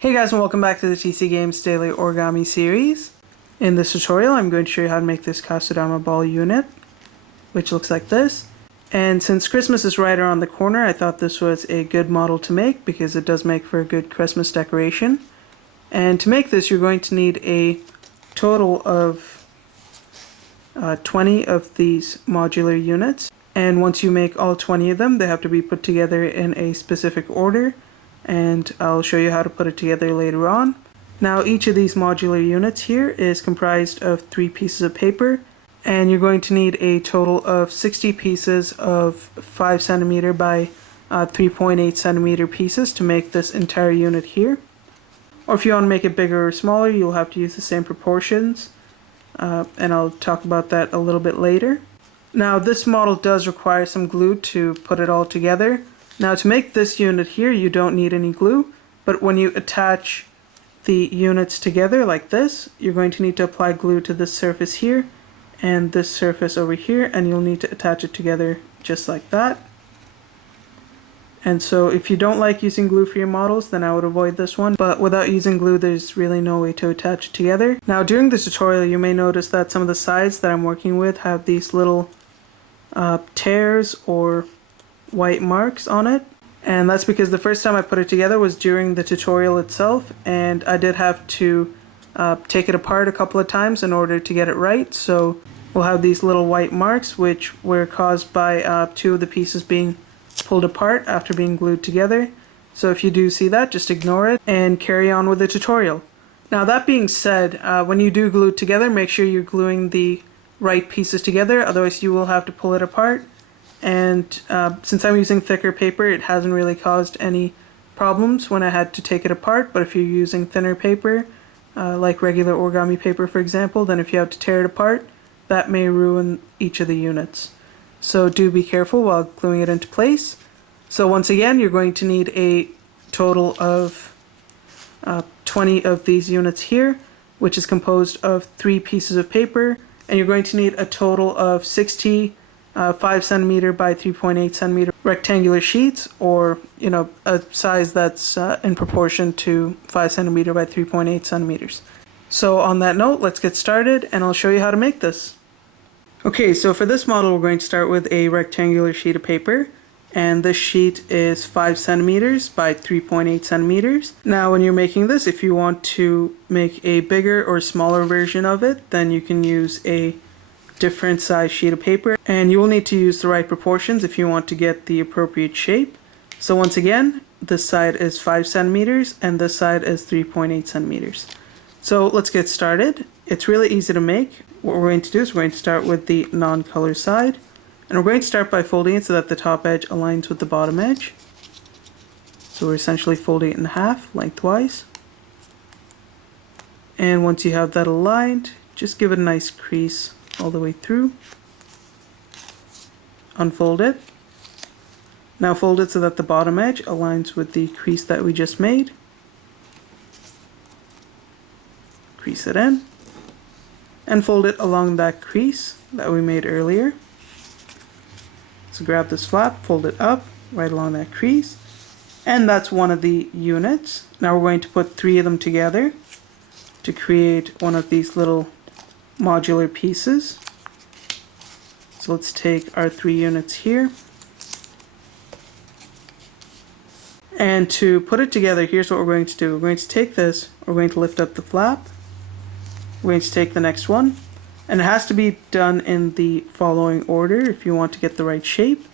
Hey guys, and welcome back to the TC Games Daily Origami series. In this tutorial I'm going to show you how to make this Kusudama ball unit, which looks like this. And since Christmas is right around the corner, I thought this was a good model to make because it does make for a good Christmas decoration. And to make this you're going to need a total of 20 of these modular units. And once you make all 20 of them, they have to be put together in a specific order. And I'll show you how to put it together later on. Now each of these modular units here is comprised of 3 pieces of paper, and you're going to need a total of 60 pieces of 5 cm by 3.8 cm pieces to make this entire unit here. Or if you want to make it bigger or smaller, you'll have to use the same proportions, and I'll talk about that a little bit later. Now this model does require some glue to put it all together. Now to make this unit here you don't need any glue, but when you attach the units together like this, you're going to need to apply glue to this surface here and this surface over here, and you'll need to attach it together just like that. And so if you don't like using glue for your models, then I would avoid this one, but without using glue there's really no way to attach it together. Now during this tutorial you may notice that some of the sides that I'm working with have these little tears or white marks on it, and that's because the first time I put it together was during the tutorial itself, and I did have to take it apart a couple of times in order to get it right. So we'll have these little white marks which were caused by 2 of the pieces being pulled apart after being glued together. So if you do see that, just ignore it and carry on with the tutorial. Now that being said, when you do glue it together, make sure you're gluing the right pieces together, otherwise you will have to pull it apart. And since I'm using thicker paper, it hasn't really caused any problems when I had to take it apart. But if you're using thinner paper, like regular origami paper for example, then if you have to tear it apart, that may ruin each of the units. So do be careful while gluing it into place. So once again, you're going to need a total of 20 of these units here, which is composed of 3 pieces of paper, and you're going to need a total of 60 5 cm by 3.8 cm rectangular sheets, or a size that's in proportion to 5 cm by 3.8 centimeters. So on that note, let's get started and I'll show you how to make this. Okay, so for this model we're going to start with a rectangular sheet of paper, and this sheet is 5 centimeters by 3.8 centimeters. Now when you're making this, if you want to make a bigger or smaller version of it, then you can use a different size sheet of paper, and you will need to use the right proportions if you want to get the appropriate shape. So once again, this side is 5 centimeters and this side is 3.8 centimeters. So let's get started. It's really easy to make. What we're going to do is we're going to start with the non-color side, and we're going to start by folding it so that the top edge aligns with the bottom edge. So we're essentially folding it in half lengthwise, and once you have that aligned, just give it a nice crease all the way through. Unfold it. Now fold it so that the bottom edge aligns with the crease that we just made. Crease it in and fold it along that crease that we made earlier. So grab this flap, fold it up right along that crease, and that's one of the units. Now we're going to put 3 of them together to create one of these little modular pieces. So let's take our 3 units here, and to put it together, here's what we're going to do. We're going to take this, we're going to lift up the flap, we're going to take the next one, and it has to be done in the following order if you want to get the right shape.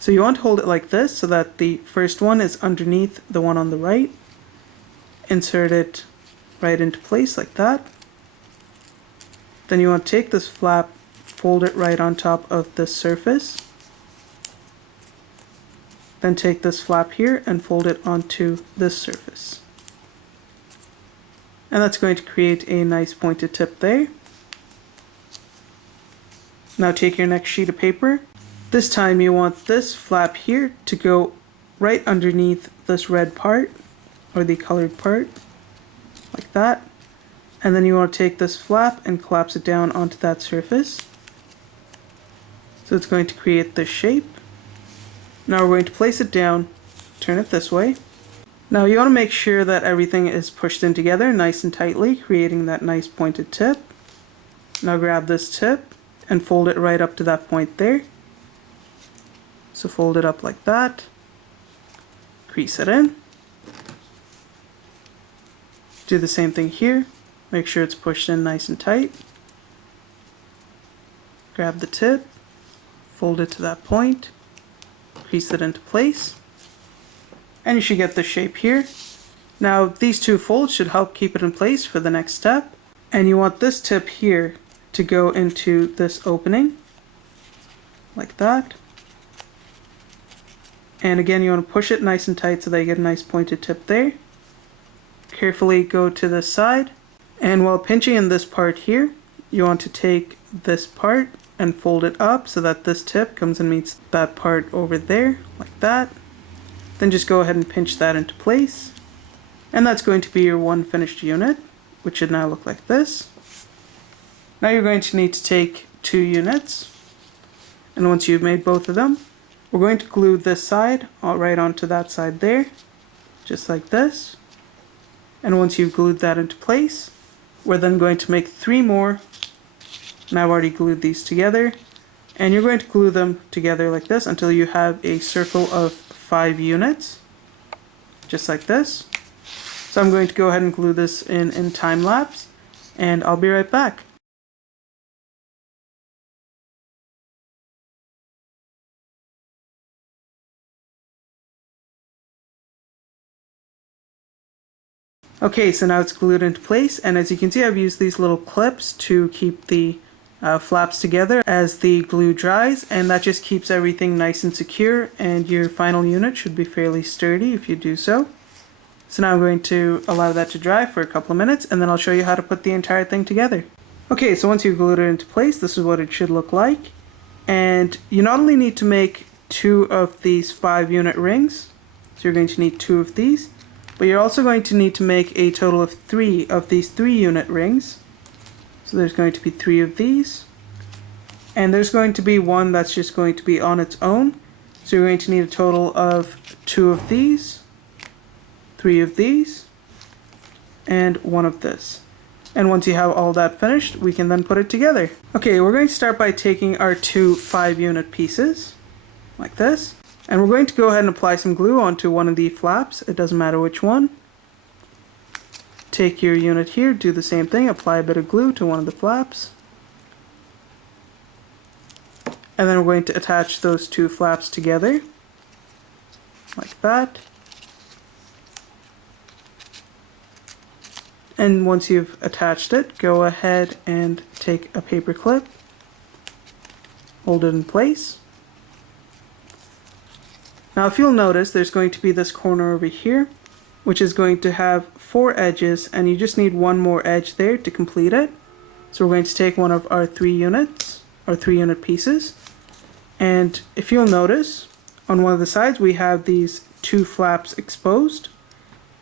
So you want to hold it like this so that the first one is underneath the one on the right. Insert it right into place like that. Then you want to take this flap, fold it right on top of this surface. Then take this flap here and fold it onto this surface. And that's going to create a nice pointed tip there. Now take your next sheet of paper. This time you want this flap here to go right underneath this red part, or the colored part, like that. And then you want to take this flap and collapse it down onto that surface. So it's going to create this shape. Now we're going to place it down, turn it this way, Now you want to make sure that everything is pushed in together nice and tightly, creating that nice pointed tip. Now grab this tip and fold it right up to that point there. So fold it up like that, crease it in. Do the same thing here, make sure it's pushed in nice and tight. Grab the tip, fold it to that point, crease it into place, and you should get the shape here. Now these two folds should help keep it in place for the next step, and you want this tip here to go into this opening, like that. And again, you want to push it nice and tight so that you get a nice pointed tip there. Carefully go to this side, and while pinching in this part here, you want to take this part and fold it up so that this tip comes and meets that part over there, like that. Then just go ahead and pinch that into place. And that's going to be your one finished unit, which should now look like this. Now you're going to need to take 2 units, and once you've made both of them, we're going to glue this side right onto that side there, just like this. And once you've glued that into place, we're then going to make 3 more. And I've already glued these together, and you're going to glue them together like this until you have a circle of 5 units, just like this. So I'm going to go ahead and glue this in time lapse, and I'll be right back. Okay, so now it's glued into place, and as you can see, I've used these little clips to keep the flaps together as the glue dries, and that just keeps everything nice and secure, and your final unit should be fairly sturdy if you do so. So now I'm going to allow that to dry for a couple of minutes, and then I'll show you how to put the entire thing together. Okay, so once you've glued it into place, this is what it should look like. And you not only need to make 2 of these 5 unit rings, so you're going to need 2 of these, but you're also going to need to make a total of 3 of these 3 unit rings. So there's going to be 3 of these, and there's going to be one that's just going to be on its own. So you're going to need a total of 2 of these, 3 of these, and 1 of this. And once you have all that finished, we can then put it together. Okay, we're going to start by taking our 2 5-unit pieces, like this. And we're going to go ahead and apply some glue onto one of the flaps. It doesn't matter which one. Take your unit here, do the same thing, apply a bit of glue to one of the flaps. And then we're going to attach those 2 flaps together, like that. And once you've attached it, go ahead and take a paper clip, hold it in place. Now if you'll notice, there's going to be this corner over here, which is going to have 4 edges, and you just need 1 more edge there to complete it. So we're going to take one of our 3 units, or 3 unit pieces, and if you'll notice, on one of the sides we have these 2 flaps exposed.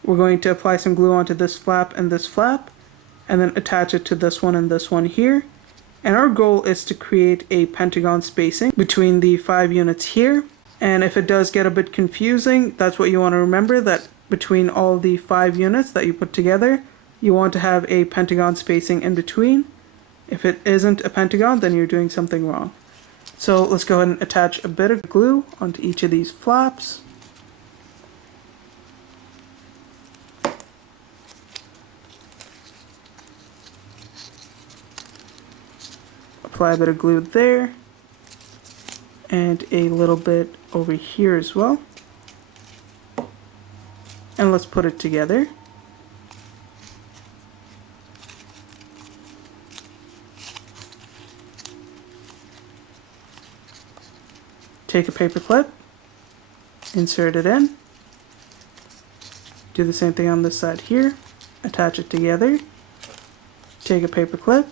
We're going to apply some glue onto this flap, and then attach it to this one and this one here. And our goal is to create a pentagon spacing between the 5 units here. And if it does get a bit confusing, that's what you want to remember, that between all the 5 units that you put together, you want to have a pentagon spacing in between. If it isn't a pentagon, then you're doing something wrong. So let's go ahead and attach a bit of glue onto each of these flaps. Apply a bit of glue there, and a little bit over here as well. And let's put it together. Take a paper clip, insert it in, do the same thing on this side here, attach it together, take a paper clip,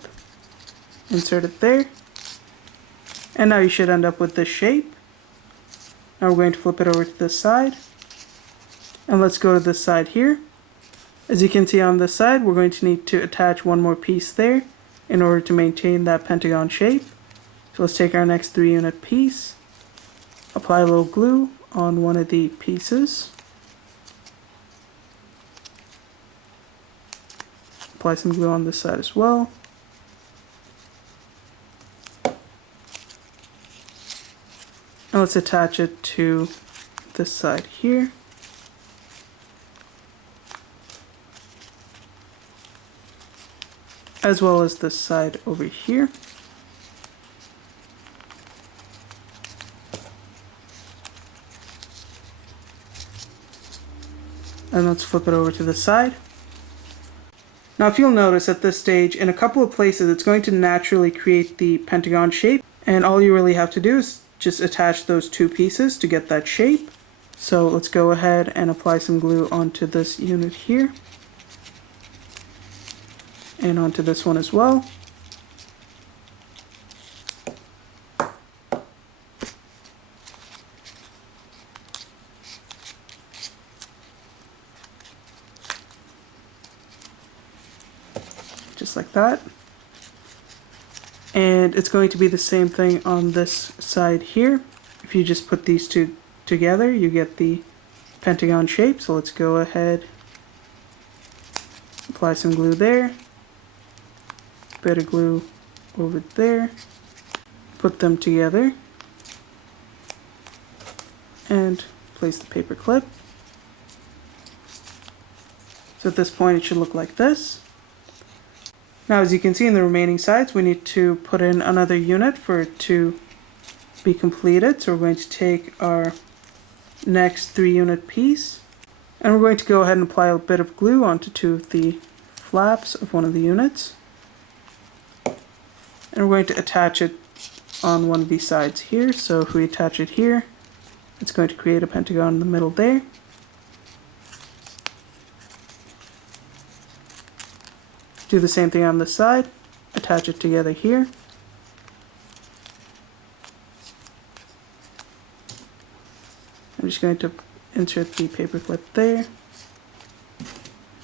insert it there, and now you should end up with this shape. Now we're going to flip it over to this side, and let's go to this side here. As you can see on this side, we're going to need to attach 1 more piece there in order to maintain that pentagon shape. So let's take our next 3 unit piece, apply a little glue on one of the pieces, apply some glue on this side as well. And let's attach it to this side here. As well as this side over here. And let's flip it over to the side. Now if you'll notice at this stage, in a couple of places it's going to naturally create the pentagon shape, and all you really have to do is just attach those two pieces to get that shape. So let's go ahead and apply some glue onto this unit here. And onto this one as well. Just like that. And it's going to be the same thing on this side here. If you just put these two together, you get the pentagon shape. So let's go ahead, apply some glue there. Bit of glue over there, put them together, and place the paper clip. So at this point it should look like this. Now as you can see in the remaining sides, we need to put in another unit for it to be completed. So we're going to take our next 3-unit piece, and we're going to go ahead and apply a bit of glue onto two of the flaps of one of the units. And we're going to attach it on one of these sides here. So if we attach it here, it's going to create a pentagon in the middle there. Do the same thing on this side, attach it together here. I'm just going to insert the paper clip there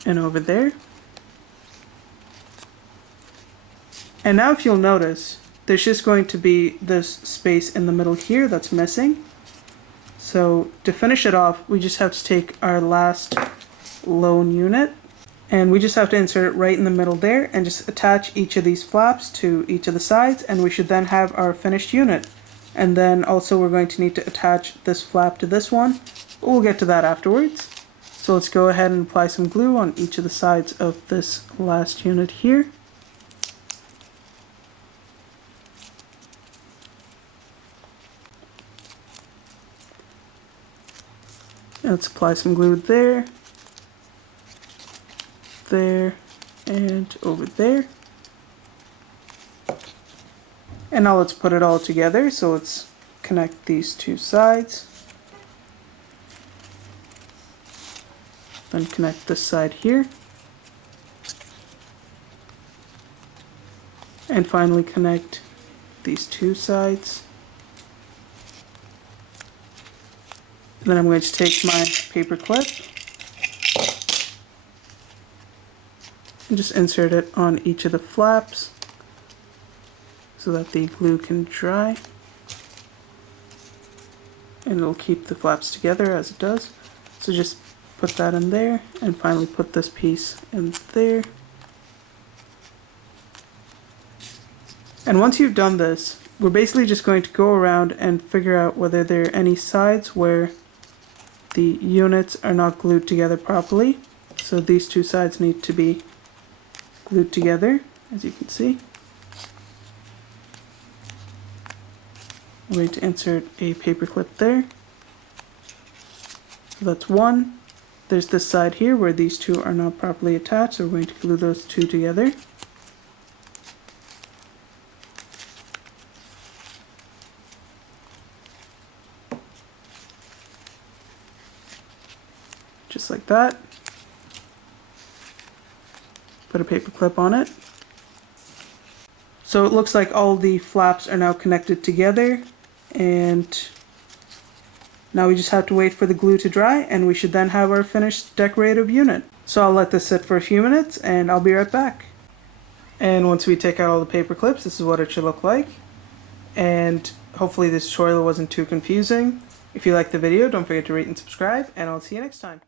and over there. And now if you'll notice, there's just going to be this space in the middle here that's missing. So to finish it off, we just have to take our last lone unit, and we just have to insert it right in the middle there and just attach each of these flaps to each of the sides, and we should then have our finished unit. And then also we're going to need to attach this flap to this one. We'll get to that afterwards. So let's go ahead and apply some glue on each of the sides of this last unit here. Let's apply some glue there, there, and over there. And now let's put it all together. So let's connect these two sides. Then connect this side here. And finally connect these two sides. Then I'm going to take my paper clip and just insert it on each of the flaps so that the glue can dry. And it'll keep the flaps together as it does. So just put that in there and finally put this piece in there. And once you've done this, we're basically just going to go around and figure out whether there are any sides where the units are not glued together properly. So these two sides need to be glued together, as you can see. I'm going to insert a paper clip there. So that's one. There's this side here where these two are not properly attached, so we're going to glue those two together. Just like that. Put a paper clip on it. So it looks like all the flaps are now connected together, and now we just have to wait for the glue to dry, and we should then have our finished decorative unit. So I'll let this sit for a few minutes and I'll be right back. And once we take out all the paper clips, this is what it should look like. And hopefully this tutorial wasn't too confusing. If you liked the video, don't forget to rate and subscribe, and I'll see you next time.